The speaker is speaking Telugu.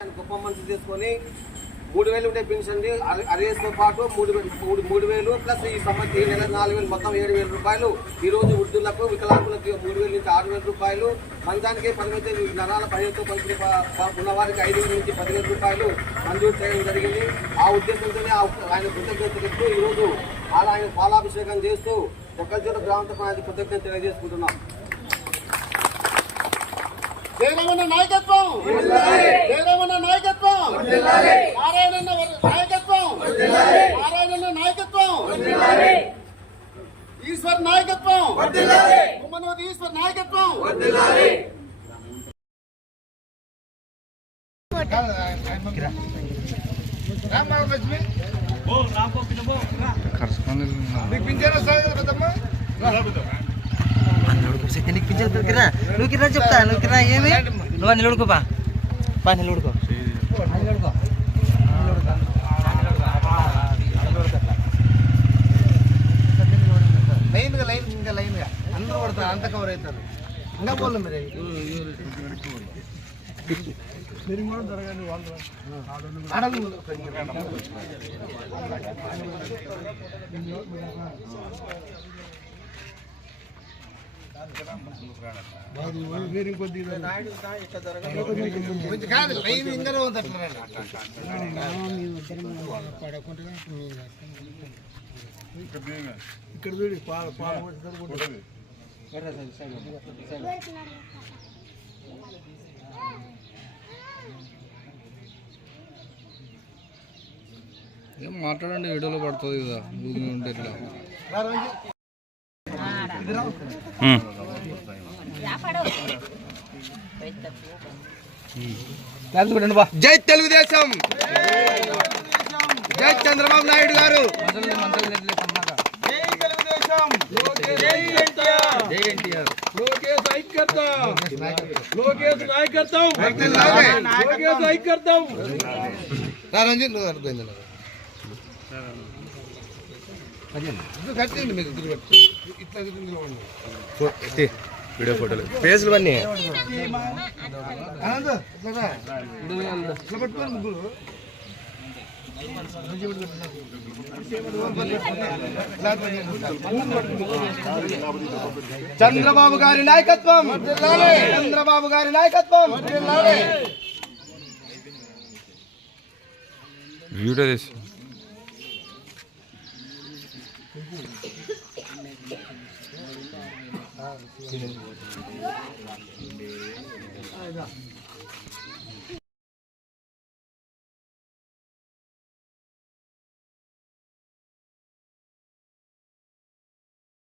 గొప్ప మనసు తీసుకొని మూడు వేలు ఉంటే పెన్షన్ అరేస్తో పాటు మూడు వేలు మూడు మూడు వేలు ప్లస్ ఈ సంవత్సరం ఈ నెల నాలుగు వేలు మొత్తం ఏడు వేల రూపాయలు. ఈ రోజు వృద్ధులకు వికలాంగులకు మూడు వేల నుంచి ఆరు వేల రూపాయలు. మంచానికి పదివేలు నరాల పదివేలతో పంపిణీ ఉన్నవారికి ఐదు వేల నుంచి పదివేల రూపాయలు మంజూరు చేయడం జరిగింది. ఆ ఉద్దేశంతోనే ఆయన కృతజ్ఞత తెలుపుతూ ఈరోజు అలా ఆయన పాలాభిషేకం చేస్తూ ఒక్కచోట గ్రామ ఆయన కృతజ్ఞత తెలియజేసుకుంటున్నాం. జయరమణ నాయకత్వం! జయరమణ నాయకత్వం! నారాయణన్న నాయకత్వం! నారాయణన్న నాయకత్వం! ఈశ్వర్ నాయకత్వం! ఉమ్మనోది ఈశ్వర్ నాయకత్వం! నీకు పింఛన్ కిరా నువ్వు కిరా చెప్తా నువ్వు కిరా ఏమి? నువ్వు నిలబడుకో బా పా నిలబడుకో నిలబడుకో. లైన్గా లైన్ ఇంకా లైన్గా అందరూ పడతారు అంత కవర్ అవుతారు. ఇంకా పోలే మీరు. కాదు ఇంకా ఉంది ఇక్కడ చూడు పాలు పాలు ఏం మాట్లాడండి వీడియోలో పడుతుంది కదా ఊగి ఉంటే ఇట్లా. జై తెలుగుదేశం జై చంద్రబాబు నాయుడు గారు రా రంజిత్ నువ్వు అర్థమైంది వీడియో ఫోటోలు. ఫేస్లు అన్నీ చంద్రబాబు గారి నాయకత్వం. చంద్రబాబు గారి నాయకత్వం. Video Thank you.